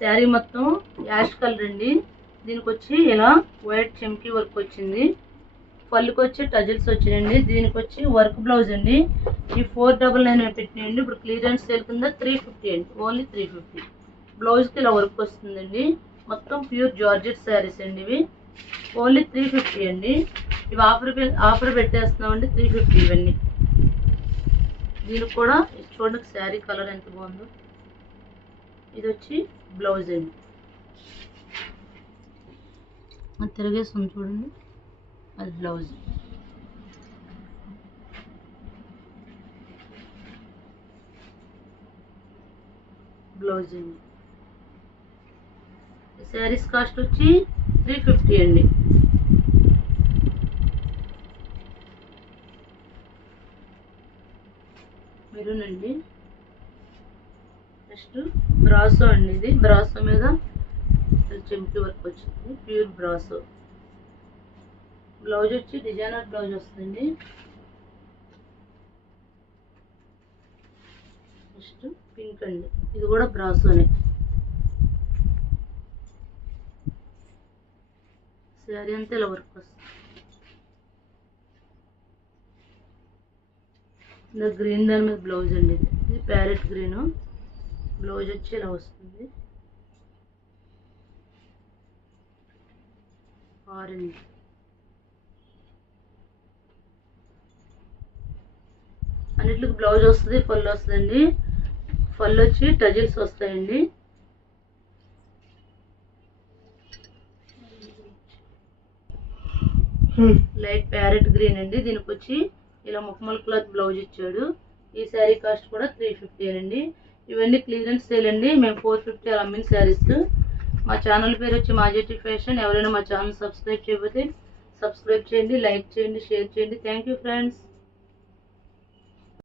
శారీ మొత్తం ash colour అండి. దీనికి వచ్చి ఇలా వైట్ చెమ్కీ వర్క్ వచ్చింది. పళ్ళుకి వచ్చి టజిల్స్ వచ్చినాయండి. దీనికి వచ్చి వర్క్ బ్లౌజ్ అండి. ఈ 499 పెట్టినాయండి. ఇప్పుడు క్లియరెన్స్ సేల్ కింద 350 అండి. ఓన్లీ 350. బ్లౌజ్కి ఇలా వర్క్ వస్తుందండి. మొత్తం ప్యూర్ జార్జెట్ శారీస్ అండి. ఇవి ఓన్లీ 350 అండి. ఇవి ఆఫర్ పెట్టేస్తున్నామండి 350 ఇవన్నీ. దీనికి కూడా చూడండి శారీ కలర్ ఎంత బాగుందో. ఇది వచ్చి బ్లౌజ్ అండి. అది తిరిగేస్తుంది చూడండి, అది బ్లౌజ్. బ్లౌజ్ అండి. శారీస్ కాస్ట్ వచ్చి 350 అండి. మెరూన్ అండి. నెక్స్ట్ బ్రాసో అండి. ఇది బ్రాసో మీద చెంకి వర్క్ వచ్చింది, ప్యూర్ బ్రాసో. బ్లౌజ్ వచ్చి డిజైనర్ బ్లౌజ్ వస్తుంది. నెక్స్ట్ పింక్ అండి. ఇది కూడా బ్రాసోనే. శారీ అంతా ఇలా వర్క్ వస్తుంది. ఇలా గ్రీన్ దాని మీద బ్లౌజ్ అండి. ఇది ప్యారెట్ గ్రీన్. బ్లౌజ్ వచ్చి ఇలా వస్తుంది. ఆరెంజ్. అన్నిటికి బ్లౌజ్ వస్తుంది, పళ్ళు వస్తుందండి. పళ్ళు వచ్చి టజిల్స్ వస్తాయండి. లైట్ ప్యారెట్ గ్రీన్ అండి. దీనికి వచ్చి ఇలా ముఖమల్ క్లాత్ బ్లౌజ్ ఇచ్చాడు. ఈ శారీ కాస్ట్ కూడా 350 అండి. ఇవన్నీ క్లియరెన్స్ సేల్ అండి. మేము 450 అలా అమ్మిన శారీస్. మా ఛానల్ పేరు వచ్చి మాజెటి ఫ్యాషన్. ఎవరైనా మా ఛానల్ సబ్స్క్రైబ్ చేయకపోతే సబ్స్క్రైబ్ చేయండి, లైక్ చేయండి, షేర్ చేయండి. Thank you friends.